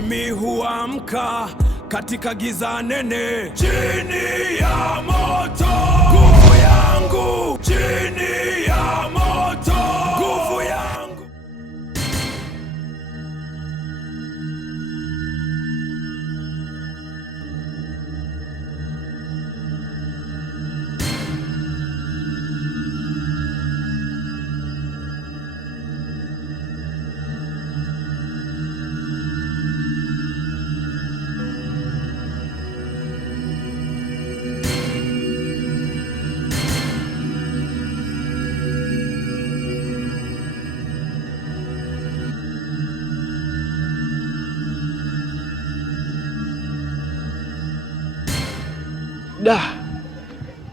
mimi huamka katika giza nene, chini ya moto. Nguvu yangu chini ya moto, nguvu yangu.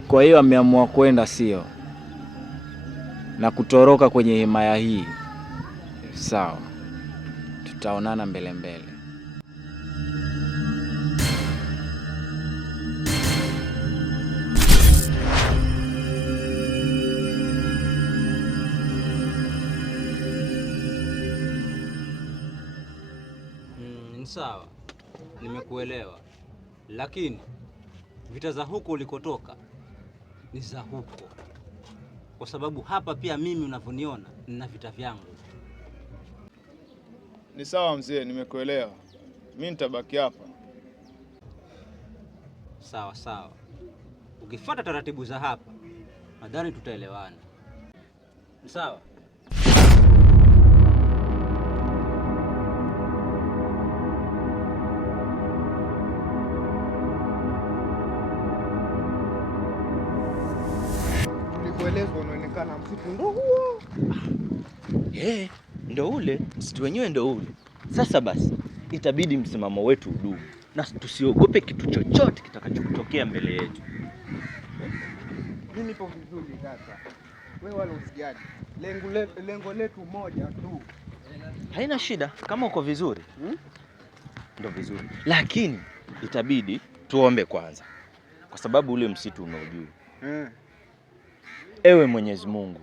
Kwa hiyo ameamua kwenda, sio? Na kutoroka kwenye himaya hii. Sawa, tutaonana mbele mbele. Ni sawa, nimekuelewa, lakini vita za huko ulikotoka ni za huko, kwa sababu hapa pia mimi unavyoniona nina vita vyangu. Ni sawa mzee, nimekuelewa. Mimi nitabaki hapa. Sawa sawa, ukifuata taratibu za hapa nadhani tutaelewana. Ni sawa. Unaonekana msitu ndo huo. Ndo ule msitu wenyewe, ndo ule. Sasa basi itabidi msimamo wetu udumu na tusiogope kitu chochote kitakachotokea mbele yetu. Mimi nipo vizuri sasa. Wewe wala usijali. Lengo letu moja tu. Haina shida kama uko vizuri. Ndo vizuri. Lakini itabidi tuombe kwanza, kwa sababu ule msitu unaojua. Ewe Mwenyezi Mungu,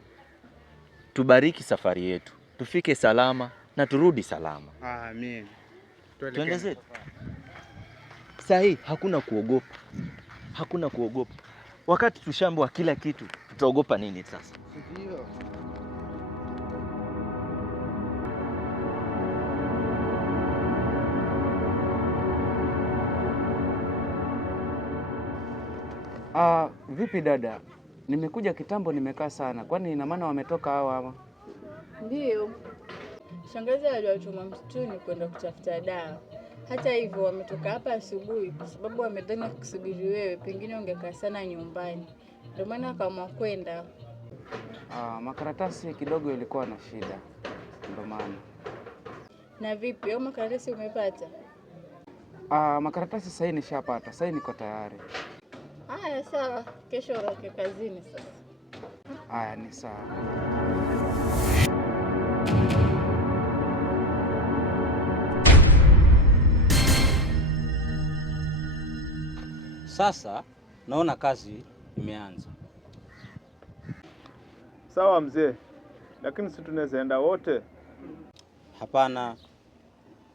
tubariki safari yetu, tufike salama na turudi salama. Amen. Twende zetu. Sahi hakuna kuogopa. Hakuna kuogopa. Wakati tushambo kila kitu, tutaogopa nini sasa? Ndio. Vipi dada? Nimekuja kitambo, nimekaa sana. Kwani ina maana wametoka hawa ama? Ndio. Shangazi aliwatuma msituni kwenda kutafuta dawa. Hata hivyo wametoka hapa asubuhi kwa sababu wamedhani kusubiri wewe pengine ungekaa sana nyumbani. Ndio maana akaamua kwenda. Makaratasi kidogo ilikuwa na shida. Ndio maana. Na vipi, au makaratasi umepata? Makaratasi sasa nishapata. Sasa niko tayari. Haya sawa, kesho uroke kazini sasa. Haya ni sawa. Sasa naona kazi imeanza. Sawa mzee, lakini si tunaweza enda wote? Hapana,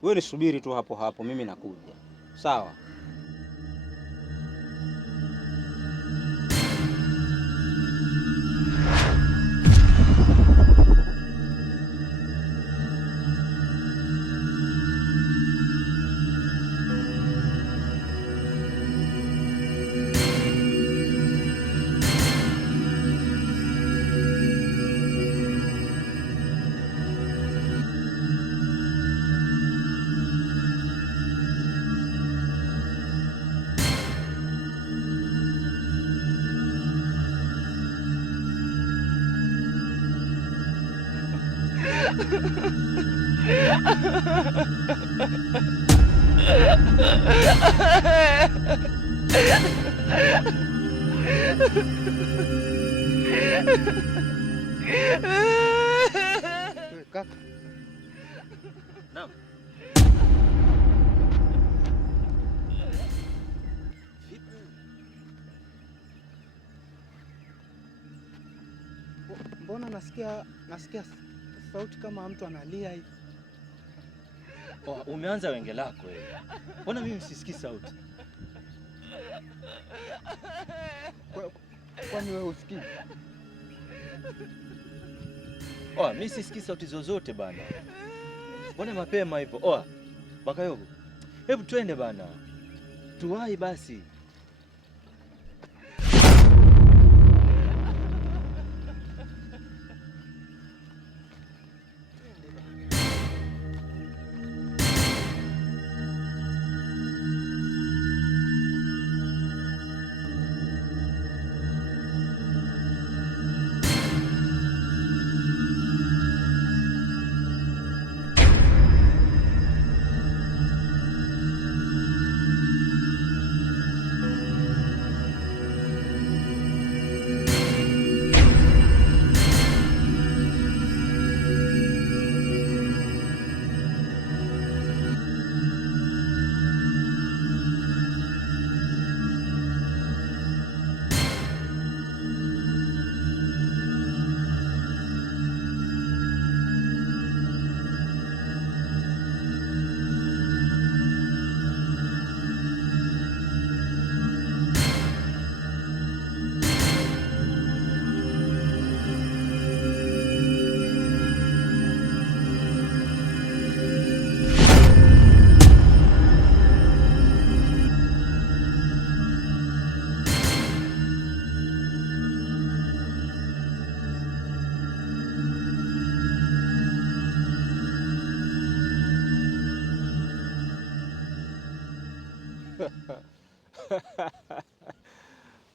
wewe nisubiri tu hapo hapo, mimi nakuja. Sawa. Kaka. Naam. Mbona nasikia sauti kama mtu analia hivi? Umeanza wenge lako wewe. Mbona mimi sisikii sauti? Kwani wewe usikii? Mimi sisikii sauti zozote bana. Mbona mapema hivyo? Bakayogo, hebu twende bana. Tuwai basi.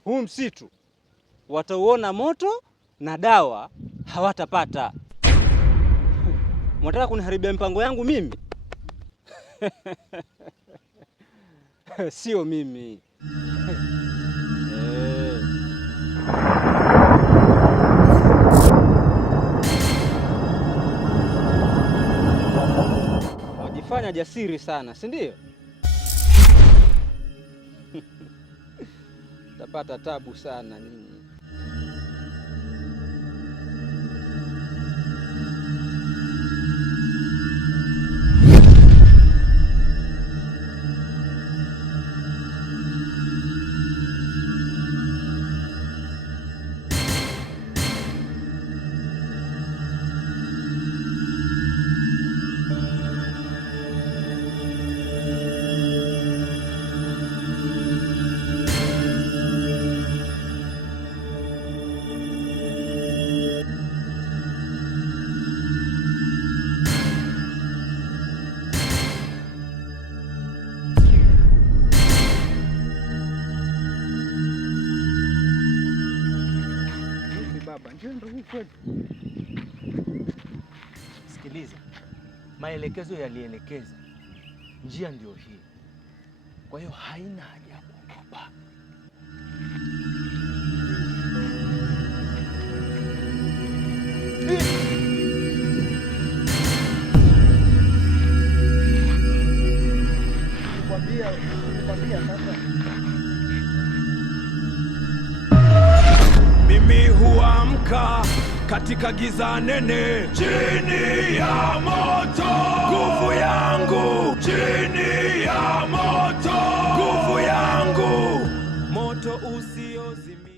Huu msitu watauona moto na dawa hawatapata. Mwataka kuniharibia mpango yangu mimi? Sio mimi. Wajifanya jasiri sana, si ndio? Tapata tabu sana nini. Sikiliza, maelekezo yalielekeza, njia ndio hii. Kwa hiyo haina haja ya kuogopa. Nikwambia sasa. Mimi huamka katika giza nene, chini ya moto. Nguvu yangu chini ya moto, nguvu yangu moto usiozimika.